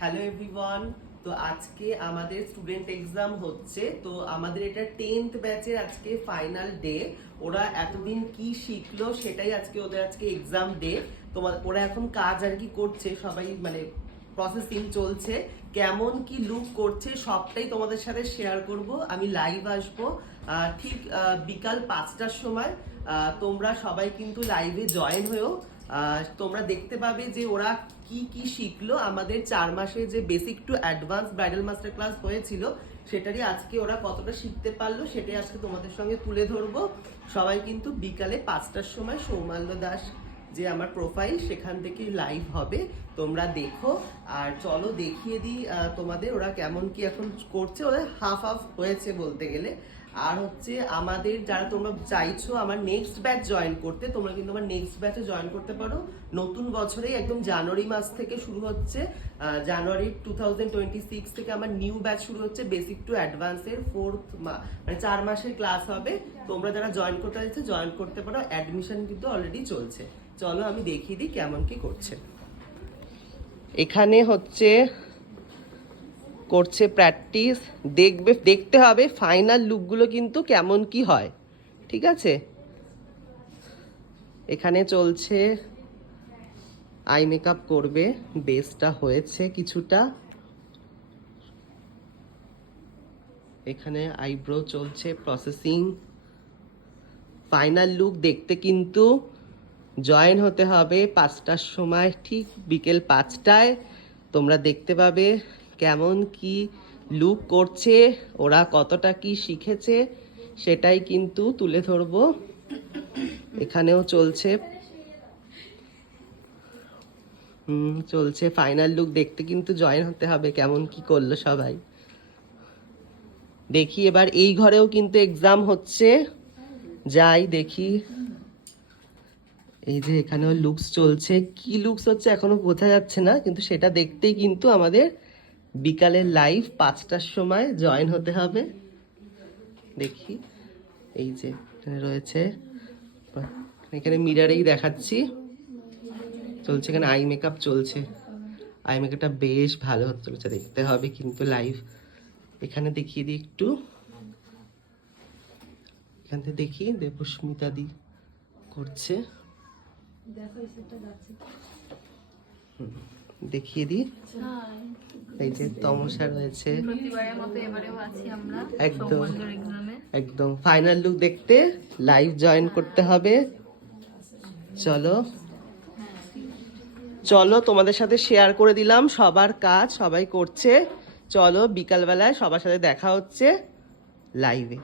Hello everyone. তো আজকে আমাদের স্টুডেন্ট এক্সাম হচ্ছে। তো আমাদের এটা 10th ব্যাচের আজকে ফাইনাল ডে। ওরা এতদিন কি শিখলো সেটাই ওদের আজকে এক্সাম ডে। ওরা এখন কাজ আর কি করছে, সবাই মানে প্রসেসিং চলছে, কেমন কি লুক করছে সবটাই তোমাদের সাথে শেয়ার করব। আমি লাইভ আসবো ঠিক বিকাল 5টার সময়। তোমরা সবাই কিন্তু লাইভে জয়েন হয়েও তোমরা দেখতে পাবে যে ওরা কি কি শিখলো। আমাদের 4 মাসে যে basic to advance bridal master class হয়েছিল সেটারই আজকে ওরা কতটা শিখতে পারলো সেটাই আজকে তোমাদের সঙ্গে তুলে ধরবো। সবাই কিন্তু বিকালে 5টার সময় সৌমাল্য দাস যে আমার প্রোফাইল সেখান থেকে লাইভ হবে, তোমরা দেখো। আর চলো দেখিয়ে দিই তোমাদের ওরা কেমন কি এখন করছে। ওরা হাফ হাফ হয়েছে বলতে গেলে। আর হচ্ছে আমাদের যারা তোমরা চাইছো আমার নেক্সট ব্যাচ জয়েন করতে, তোমরা কিন্তু আমার নেক্সট ব্যাচে জয়েন করতে পারো। নতুন বছরেই একদম জানুয়ারি মাস থেকে শুরু হচ্ছে। জানুয়ারি 2026 থেকে আমার নিউ ব্যাচ শুরু হচ্ছে, বেসিক টু অ্যাডভান্সের 4th মানে 4 মাসের ক্লাস হবে। তোমরা যারা জয়েন করতে চাইছো জয়েন করতে পারো, অ্যাডমিশন কিন্তু অলরেডি চলছে। চলো আমি দেখিয়ে দিই কেমন কি করছে। এখানে হচ্ছে করছে প্র্যাকটিস, দেখতে হবে ফাইনাল লুকগুলো কিন্তু কেমন কি হয়, ঠিক আছে। এখানে চলছে আই মেকআপ করবে, বেসটা হয়েছে কিছুটা। এখানে আইব্রো চলছে প্রসেসিং। ফাইনাল লুক দেখতে কিন্তু জয়েন হতে হবে 5টার সময়, ঠিক বিকেল 5টায়। তোমরা দেখতে পাবে কেমন কি লুক করছে, ওরা কতটা কি শিখেছে সেটাই কিন্তু তুলে ধরবো। এখানেও চলছে চলছে ফাইনাল লুক দেখতে কিন্তু জয়েন হতে হবে কেমন কি করলো সবাই। দেখি এবার এই ঘরেও কিন্তু এক্সাম হচ্ছে, যাই দেখি। এই যে এখানেও লুকস চলছে, কি লুকস হচ্ছে এখনো বোঝা যাচ্ছে না, কিন্তু সেটা দেখতেই কিন্তু আমাদের বিকালের লাইভ 5টার সময় জয়েন হতে হবে। দেখি এই যে এখানে রয়েছে, এখানে মিরারেই দেখাচ্ছি চলছে। এখানে আই মেকআপ চলছে, আই মেকআপটা বেশ ভালো হতে চলেছে, দেখতে হবে কিন্তু লাইভ। এখানে দেখিয়ে দিই একটু, এখান থেকে দেখি দেবস্মিতা দি করছে, দেখিয়ে দিই। এই যে তমসা রয়েছে, একদম একদম ফাইনাল লুক দেখতে লাইভ জয়েন করতে হবে। চলো চলো তোমাদের সাথে শেয়ার করে দিলাম সবার কাজ, সবাই করছে। চলো বিকালবেলায় সবার সাথে দেখা হচ্ছে লাইভে।